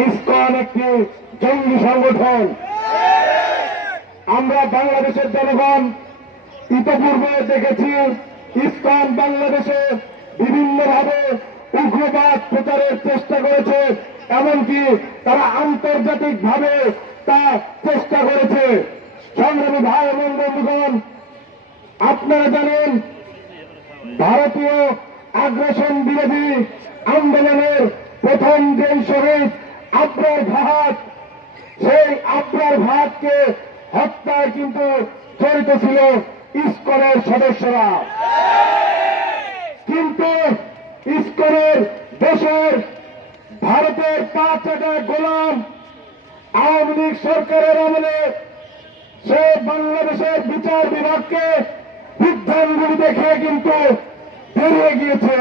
ISKCON একটি জঙ্গি সংগঠন। আমরা বাংলাদেশের জনগণ ইতপূর্বে দেখেছি ইসকন বাংলাদেশে বিভিন্নভাবে উগ্রবাদ প্রচারের চেষ্টা করেছে, এমনকি তারা আন্তর্জাতিকভাবে তা চেষ্টা করেছে। সংগ্রামী ভাই এবং বন্ধুগণ, আপনারা জানেন, ভারতীয় আগ্রাসন বিরোধী আন্দোলনের প্রথম যে শহীদ আব্রার ভাত সেই আব্রার ভাতকে হত্যায় কিন্তু জড়িত ছিল ইস্কনের সদস্যরা। কিন্তু ইস্কনের দেশের ভারতের পাঁচ হাজার গোলাম আওয়ামী লীগ সরকারের আমলে সে বাংলাদেশের বিচার বিভাগকে বিদ্যাঙ্গুলি দেখে কিন্তু বেরিয়ে গিয়েছে।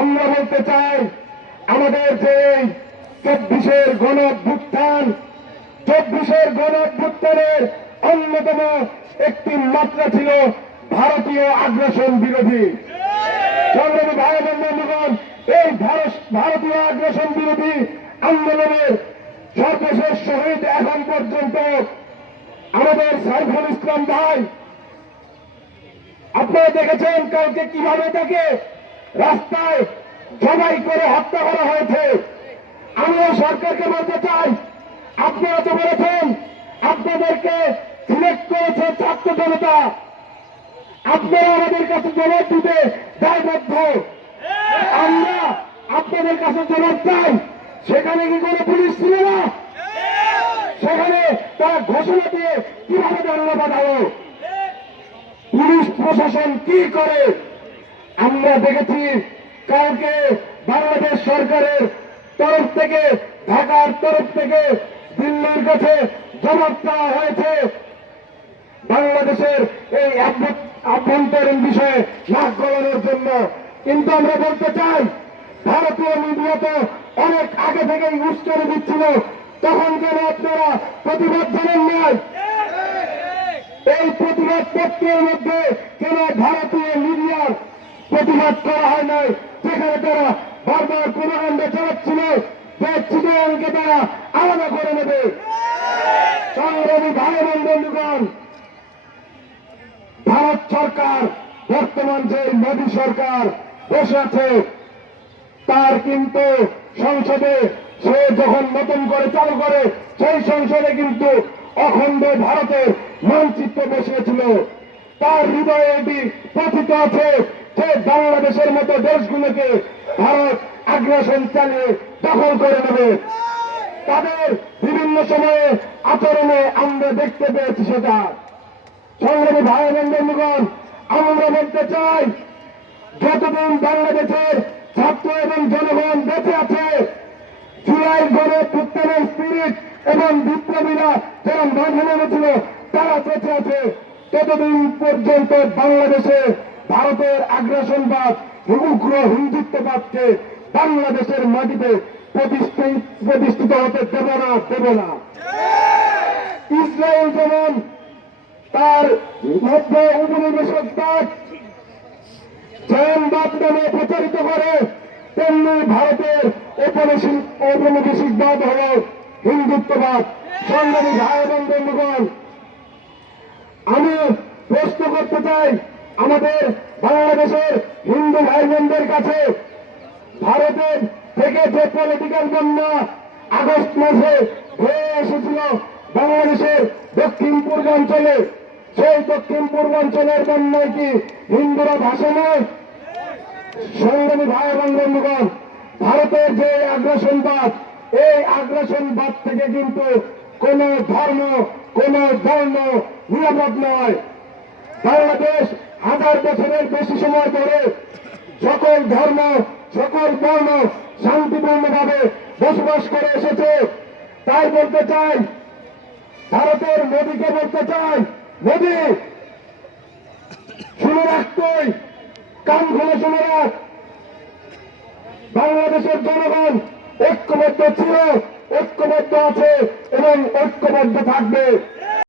আমরা বলতে চাই আমাদের যে চব্বিশের গণ অভ্যুত্থান চব্বিশের গণ অভ্যুত্থানের অন্যতম একটি মাত্রা ছিল ভারতীয় আগ্রাসন বিরোধী। সংগ্রামী ভাই বন্ধুগণ, এই ভারত- ভারতীয় আগ্রাসন বিরোধী আন্দোলনের সর্বশেষ শহীদ এখন পর্যন্ত আমাদের সাইফুল ইসলাম ভাই, আপনারা দেখেছেন কালকে কীভাবে তাকে রাস্তায় জবাই করে হত্যা করা হয়েছে। আমিও সরকারকে বলতে চাই আপনারা তো বলেছেন, আপনাদেরকে সিলেক্ট করেছে ছাত্র জনতা। আপনারা আমাদের কাছে জবাব দিতে দায়বদ্ধ। আমরা আপনাদের কাছে জবাব চাই, সেখানে কি কোনো পুলিশ ছিল না? সেখানে তারা ঘোষণা দিয়ে কীভাবে ধন্যবাদ হলো পুলিশ প্রশাসন কি করে? আমরা দেখেছি কালকে বাংলাদেশ সরকারের তরফ থেকে, ঢাকার তরফ থেকে দিল্লির কাছে জবাব চাওয়া হয়েছে। বাংলাদেশের এই আভ্যন্তরীণ বিষয়ে নাক গলানোর জন্য। কিন্তু আমরা বলতে চাই, ভারতীয় মিডিয়া তো অনেক আগে থেকেই উস্কানি দিচ্ছিল, তখন কেন আপনারা প্রতিবাদ জানেন নাই? এই প্রতিবাদ পত্রের মধ্যে কেন ভারতীয় প্রতিবাদ করা হয় নাই। যেখানে তারা বারবার প্রমাণান্ড চালাচ্ছিল যে চিটাঙ্গে তারা আলাদা করে নেবে। সংগ্রামী ভাই এবং বন্ধুগণ, ভারত সরকার, বর্তমান যে মোদী সরকার বসে আছে, তার কিন্তু সংসদে সে যখন নতুন করে চালু করে, সেই সংসদে কিন্তু অখণ্ড ভারতের মানচিত্র বসিয়েছিল। তার হৃদয়ে এটি কথিত আছে যে বাংলাদেশের মতো দেশগুলোকে ভারত আগ্রাসন চালিয়ে দখল করে নেবে। তাদের বিভিন্ন সময়ে আচরণে আমরা দেখতে পেয়েছি সেটা। সংগ্রামী ভাই বন্ধুগণ, আমরা বলতে চাই, যতদিন বাংলাদেশের ছাত্র এবং জনগণ বেঁচে আছে, জুলাই গড়ে পুত্তরের স্পিরিট এবং বিপ্লবীরা যারা মাঠে নেমেছিল, তারা বেঁচে আছে। ততদিন পর্যন্ত বাংলাদেশে ভারতের আগ্রাসনবাদ, উগ্র হিন্দুত্ববাদকে বাংলাদেশের মাটিতে প্রতিষ্ঠিত হতে দেব না দেব না। ইসরায়েল যেমন তার মধ্য উপনিবেশকবাদ জয়নবাদ নামে প্রচারিত করে, তেমনি ভারতের ঔপনিবেশিক ঔপনিবেশিকবাদ হল হিন্দুত্ববাদ। সংগ্রামী ভাই এবং বন্ধুগণ আমি প্রশ্ন করতে চাই আমাদের বাংলাদেশের হিন্দু ভাই বোনদের কাছে। ভারতের থেকে যে পলিটিক্যাল বন্যা আগস্ট মাসে হয়ে এসেছিল বাংলাদেশের দক্ষিণ পূর্বাঞ্চলে, সেই দক্ষিণ পূর্বাঞ্চলের বন্যায় কি হিন্দুরা নয় সংগ্রামী ভাই এবং বন্ধুগণ, ভারতের যে আগ্রাসনবাদ এই আগ্রাসনবাদ থেকে কিন্তু কোন ধর্ম কোন বর্ণ নিরাপদ নয়। বাংলাদেশ হাজার বছরের বেশি সময় ধরে সকল ধর্ম, সকল বর্ণ শান্তিপূর্ণভাবে বসবাস করে এসেছে। তাই বলতে চাই, ভারতের মোদীকে বলতে চাই, মোদী! শুনে রাখ তুই, কান খুলে শুনে রাখ। বাংলাদেশের জনগণ ঐক্যবদ্ধ ছিল। ঐক্যবদ্ধ আছে এবং ঐক্যবদ্ধ থাকবে।